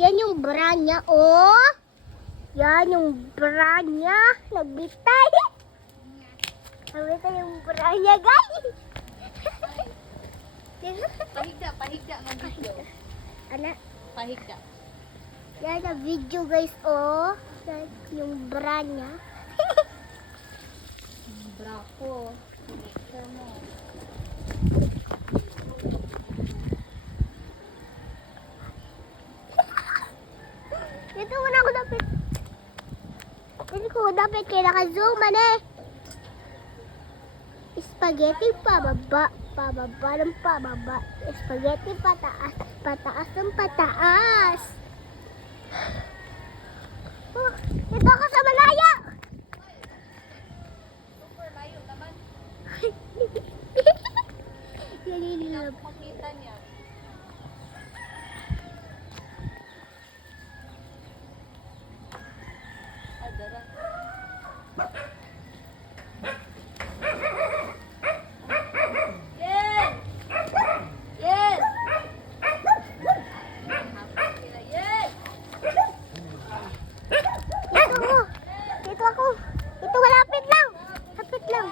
Yan yung bra niya, oh. Yan yung bra niya. Nagbitay. Nagbitay yung bra niya, guys. Pahigda ng video. Ano? Pahigda. Yan ang video, guys, oh. Yan yung bra niya. Brako. Picture mo. Dito muna ako dapat. Dito ko dapat kaya naka-zoom, eh. Spaghetti pababa, pababa ng pababa. Spaghetti pataas, pataas ng pataas. Oh, dito ako sa malaya. Super layo naman. Nalililab. Makita niya. Adara. Yes! Yes! Yes! Dito ako. Dito ako. Dito malapit lang. Lapit lang.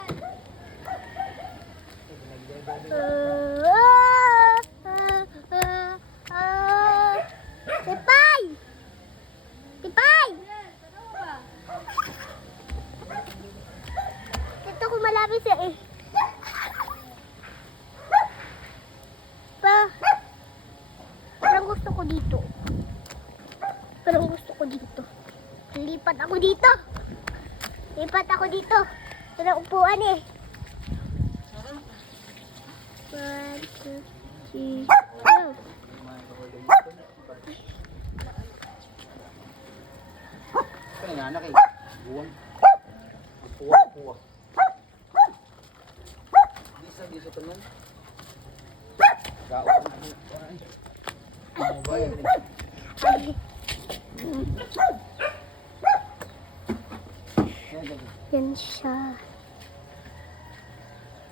Tipay! Tipay! Dito ako malapit siya eh. Parang gusto ko dito. Parang gusto ko dito. Lipat ako dito. Lipat ako dito. Ito na upuan eh. 1, 2, 3, go. Kan yang anak buang. Puah. Bisa teman. Gak mau bayar nih. Ay, yan siya.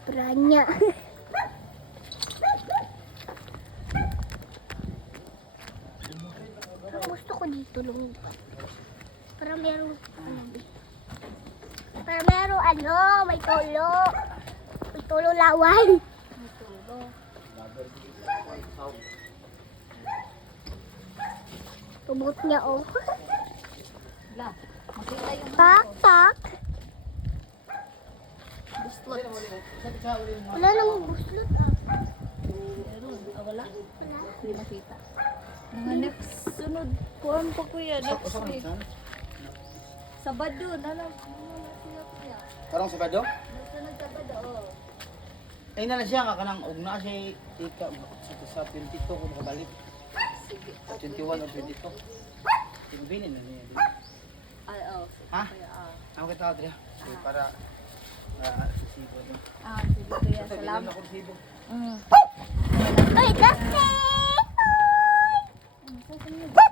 Branya. Parang gusto ko dito lumipat. Parang merong may tulo. May tulo laway. Tubot niya oh. La, makita yung Tak. buslot. Wala namang buslot ah. Meron. Wala? Wala. Hindi makita. Mga next sunod. Kuhan pa kuya. Next week. Sabado. Nalang siya kuya. Karong Sabado? Sunod Sabado. Oh. Ay na siya kanang ugna siya ika sa 22 ko makabalik. Sige. 21 o 22. Timbinin na niya. Ay, oh. Ha? Kuya, Ako kita Adria. Para sibo niyo. sige kuya. Salamat. Ako sibo. Mm. Ay, Dusty! Sa